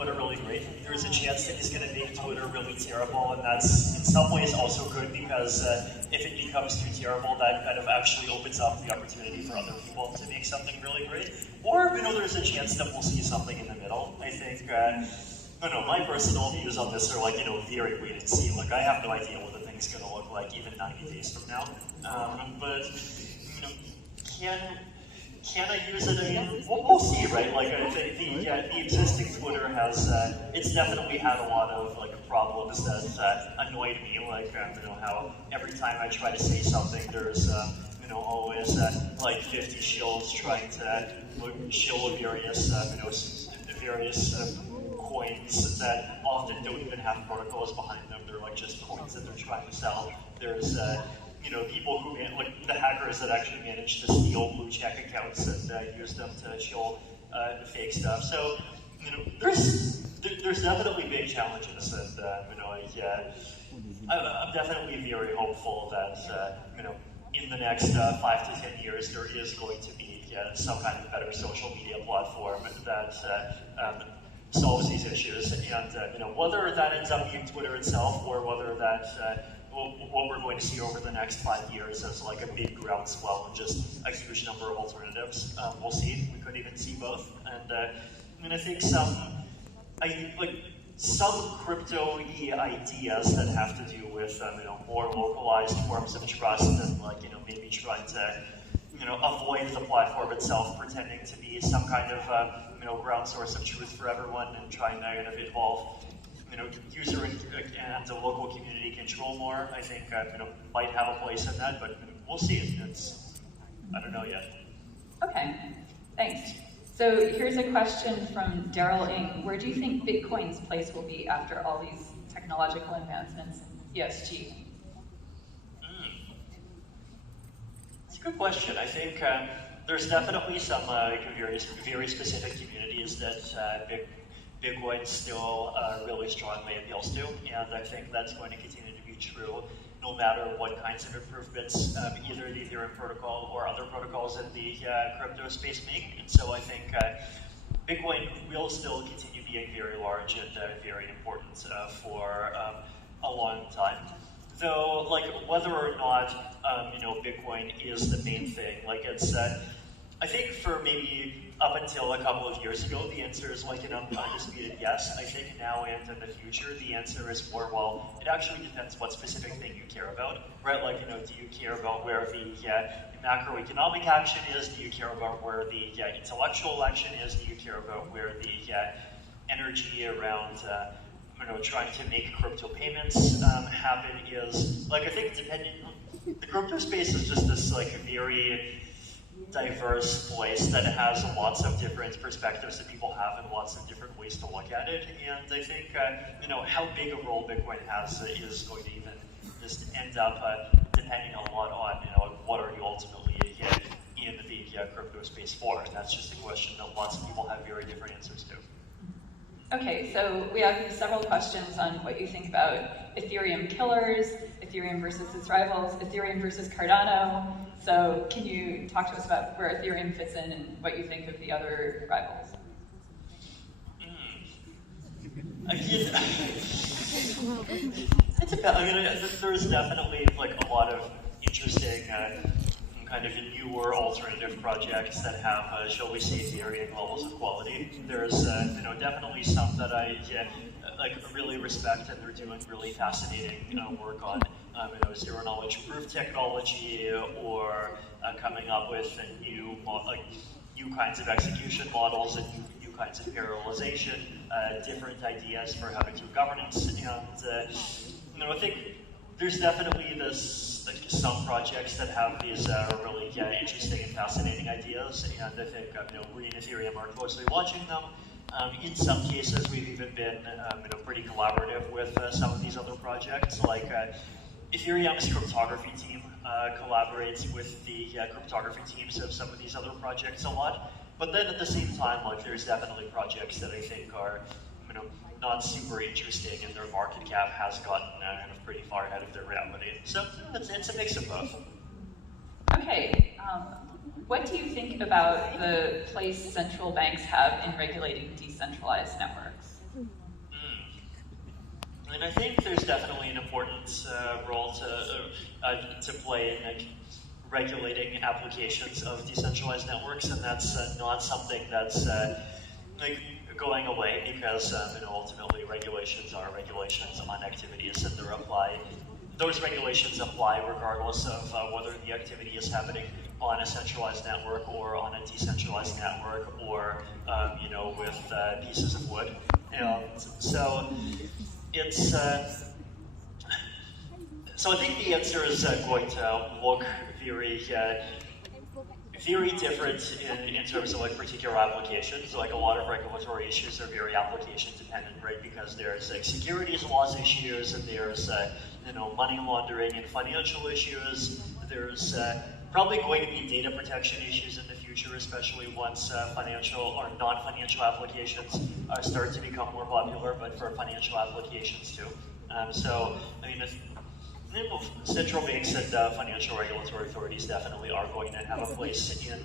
Twitter really great. There's a chance that he's going to make Twitter really terrible, and that's in some ways also good because if it becomes too terrible, that kind of actually opens up the opportunity for other people to make something really great. Or, there's a chance that we'll see something in the middle. I think, I don't know, my personal views on this are like, very wait and see. Like, I have no idea what the thing's going to look like even 90 days from now. But, can I use it? I mean, we'll see, right? Like, the existing Twitter has, it's definitely had a lot of problems that annoyed me. Like, how every time I try to say something, there's, always 50 shills trying to shill various, various coins that often don't even have protocols behind them. They're just coins that they're trying to sell. There's people who, the hackers that actually manage to steal blue check accounts and use them to shill fake stuff. So, there's definitely big challenges, and I'm definitely very hopeful that in the next 5 to 10 years there is going to be some kind of better social media platform that solves these issues, and whether that ends up being Twitter itself or whether that what we're going to see over the next 5 years is a big groundswell and just a huge number of alternatives. We'll see. We could even see both. And I think some crypto-y ideas that have to do with more localized forms of trust and maybe trying to avoid the platform itself pretending to be some kind of ground source of truth for everyone and trying to kind of involve user and the local community control more. I think might have a place in that, but we'll see. I don't know yet. Okay, thanks. So here's a question from Daryl Ng. Where do you think Bitcoin's place will be after all these technological advancements in ESG? It's a good question. I think there's definitely some very specific communities that Bitcoin still really strongly appeals to, and I think that's going to continue to be true no matter what kinds of improvements either the Ethereum protocol or other protocols in the crypto space make. And so I think Bitcoin will still continue being very large and very important for a long time. Though, whether or not Bitcoin is the main thing, it's I think for maybe up until a couple of years ago, the answer is an undisputed yes. I think now and in the future, the answer is more, well, it actually depends what specific thing you care about, right? Do you care about where the macroeconomic action is? Do you care about where the intellectual action is? Do you care about where the energy around trying to make crypto payments happen is? I think depending, the crypto space is just this very diverse place that has lots of different perspectives that people have and lots of different ways to look at it. And I think, how big a role Bitcoin has is going to even just end up depending a lot on, what are you ultimately in the crypto space for? And that's just a question that lots of people have very different answers to. Okay, so we have several questions on what you think about Ethereum killers, Ethereum versus its rivals, Ethereum versus Cardano. So can you talk to us about where Ethereum fits in and what you think of the other rivals? There's definitely a lot of interesting kind of newer alternative projects that have, shall we say, varying levels of quality. There's definitely some that I really respect, and they're doing really fascinating work on zero knowledge proof technology, or coming up with new kinds of execution models and new kinds of parallelization, different ideas for how to do governance, and I think there's definitely some projects that have these really interesting and fascinating ideas, and I think we in Ethereum are closely watching them. In some cases, we've even been pretty collaborative with some of these other projects. Ethereum's cryptography team collaborates with the cryptography teams of some of these other projects a lot. But then at the same time, there's definitely projects that I think are not super interesting, and their market cap has gotten kind of pretty far ahead of their reality. So it's a mix of both. Okay. What do you think about the place central banks have in regulating decentralized networks? role to play in like, regulating applications of decentralized networks, and that's not something that's like going away, because ultimately regulations are regulations on activities, and those regulations apply regardless of whether the activity is happening on a centralized network or on a decentralized network, or with pieces of wood. And so it's so I think the answer is going to look very different in terms of like particular applications. Like a lot of regulatory issues are very application dependent, right? Because there's like securities laws issues, and there's money laundering and financial issues. There's probably going to be data protection issues in the future, especially once financial or non-financial applications start to become more popular, but for financial applications too. So I mean, central banks and financial regulatory authorities definitely are going to have a place in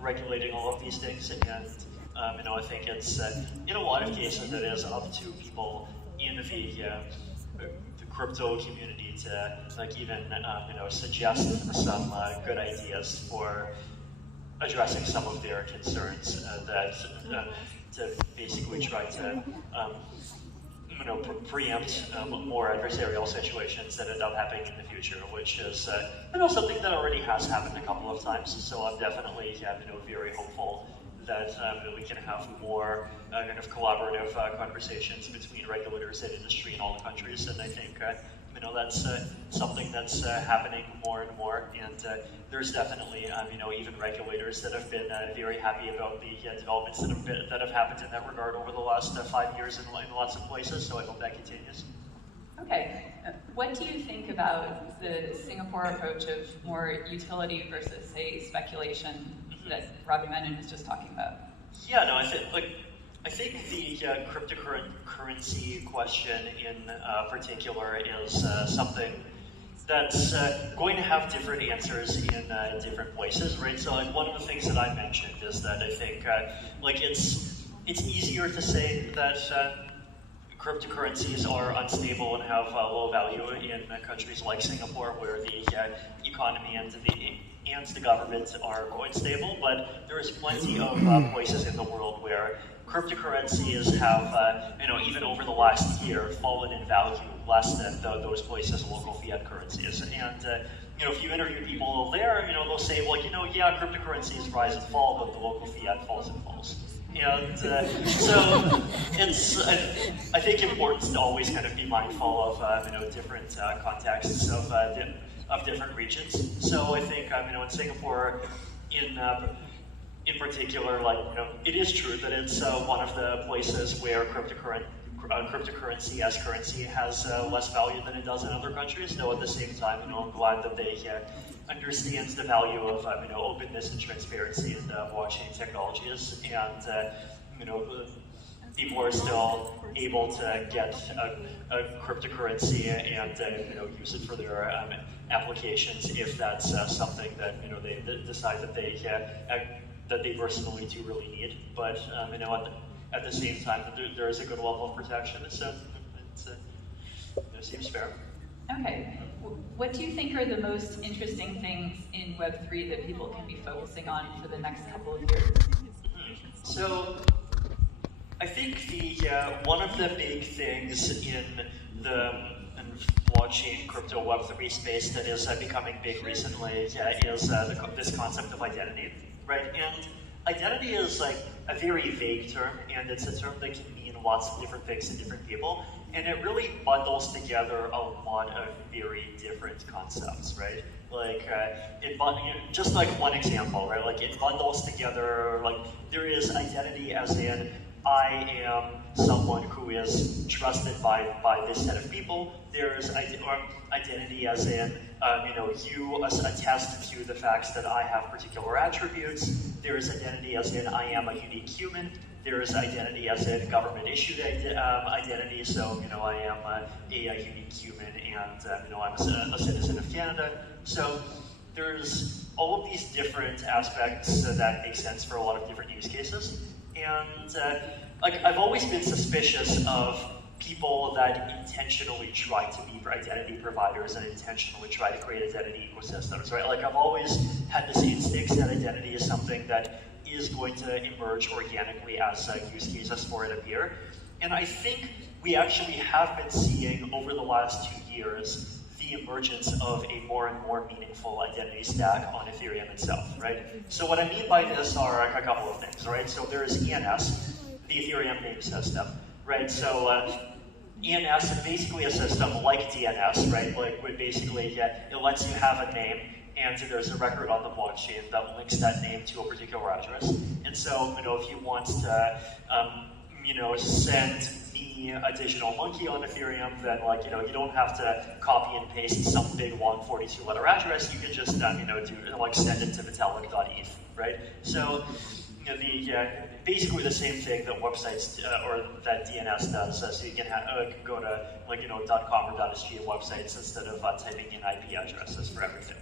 regulating all of these things, and I think it's in a lot of cases it is up to people in the crypto community to like even suggest some good ideas for addressing some of their concerns to basically try to preempt more adversarial situations that end up happening in the future, which is something that already has happened a couple of times. So I'm definitely very hopeful that we can have more kind of collaborative conversations between regulators and industry in all the countries, and I think that's something that's happening more and more, and there's definitely even regulators that have been very happy about the developments that have happened in that regard over the last 5 years in lots of places, so I hope that continues. Okay, what do you think about the Singapore approach of more utility versus, say, speculation that Robbie Menon was just talking about? Yeah, no, I think the cryptocurrency question in particular is something that's going to have different answers in different places, right? So like one of the things that I mentioned is that I think it's easier to say that cryptocurrencies are unstable and have low value in countries like Singapore, where the economy and the government are quite stable, but there is plenty of places in the world where cryptocurrencies have, even over the last year, fallen in value less than those places' local fiat currencies. And if you interview people there, they'll say, well, yeah, cryptocurrencies rise and fall, but the local fiat falls and falls. And so it's, I think, important to always kind of be mindful of different contexts of different regions. So I think in Singapore, in particular, it is true that it's one of the places where cryptocurrency as currency has less value than it does in other countries. Though at the same time, I'm glad that they understand the value of openness and transparency in blockchain technologies, and people are still able to get a cryptocurrency and use it for their applications if that's something that they decide that they personally do really need. But at the same time, there is a good level of protection, so it seems fair. Okay. What do you think are the most interesting things in Web3 that people can be focusing on for the next couple of years? So I think one of the big things in the blockchain crypto Web3 space that is becoming big recently is this concept of identity, right? And identity is like a very vague term, and it's a term that can mean lots of different things to different people, and it really bundles together a lot of very different concepts, right? Like, just like one example, right? Like it bundles together, like there is identity as in I am someone who is trusted by this set of people. There's identity as in, you attest to the facts that I have particular attributes. There is identity as in I am a unique human. There is identity as in government issued identity. So, I am a unique human, and I'm a citizen of Canada. So there's all of these different aspects that make sense for a lot of different use cases. And I've always been suspicious of people that intentionally try to be identity providers and intentionally try to create identity ecosystems, right? Like I've always had this instinct that identity is something that is going to emerge organically as use cases for it appear. And I think we actually have been seeing over the last 2 years the emergence of a more and more meaningful identity stack on Ethereum itself, right? So what I mean by this are a couple of things, right? So there's ENS, the Ethereum name system, right? So ENS is basically a system like DNS, right? Like would basically, it lets you have a name and there's a record on the blockchain that links that name to a particular address. And so, if you want to, send me a digital monkey on Ethereum, then you don't have to copy and paste some big long 42-letter address. You can just, send it to Vitalik.eth, right? So, basically the same thing that websites or that DNS does. So you can go to .com or .sg websites instead of typing in IP addresses for everything.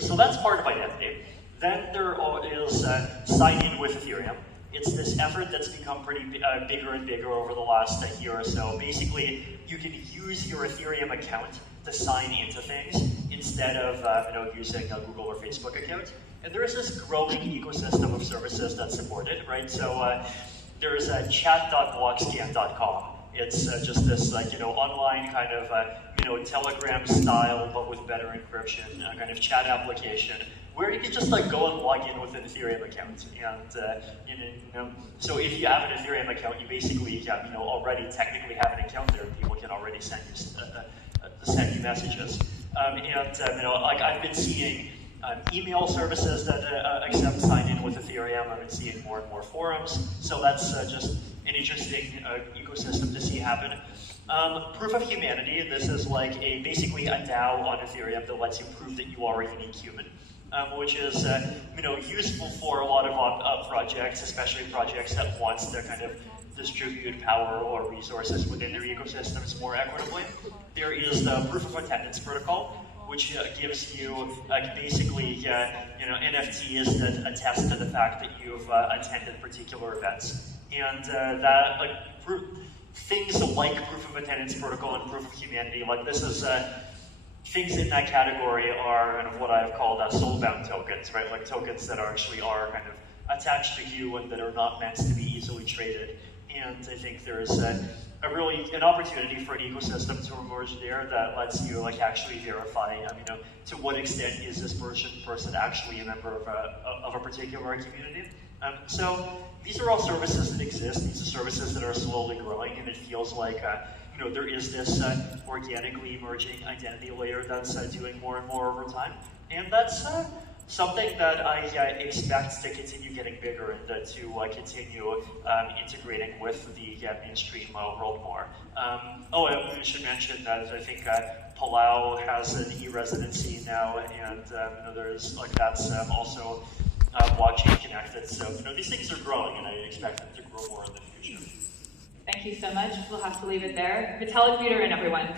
So that's part of identity. Then there is sign in with Ethereum. It's this effort that's become pretty bigger and bigger over the last year or so. Basically, you can use your Ethereum account to sign into things instead of using a Google or Facebook account. And there is this growing ecosystem of services that support it, right? So there's chat.blockscan.com. It's just this online kind of Telegram style, but with better encryption, kind of chat application where you can just go and log in with an Ethereum account. And so if you have an Ethereum account, you basically already technically have an account there. People can already send you messages. I've been seeing email services that accept sign-in with Ethereum. I've been seeing more and more forums. So that's just an interesting ecosystem to see happen. Proof of humanity. This is basically a DAO on Ethereum that lets you prove that you are a unique human, which is useful for a lot of projects, especially projects that want to kind of distribute power or resources within their ecosystems more equitably. There is the proof of attendance protocol, which gives you basically NFTs that attest to the fact that you've attended particular events, and things like proof of attendance protocol and proof of humanity, this is things in that category are kind of what I've called soul-bound tokens, right? Like tokens that actually are kind of attached to you and that are not meant to be easily traded. And I think there's an opportunity for an ecosystem to emerge there that lets you actually verify, to what extent is this person actually a member of a particular community. So these are all services that exist. These are services that are slowly growing, and it feels like there is this organically emerging identity layer that's doing more and more over time, and that's something that I expect to continue getting bigger and to continue integrating with the mainstream world more. I should mention that I think Palau has an e-residency now, and there's that's also blockchain connected. So these things are growing, and I expect them to grow more in the future. Thank you so much. We'll have to leave it there. Vitalik, Buterin, everyone.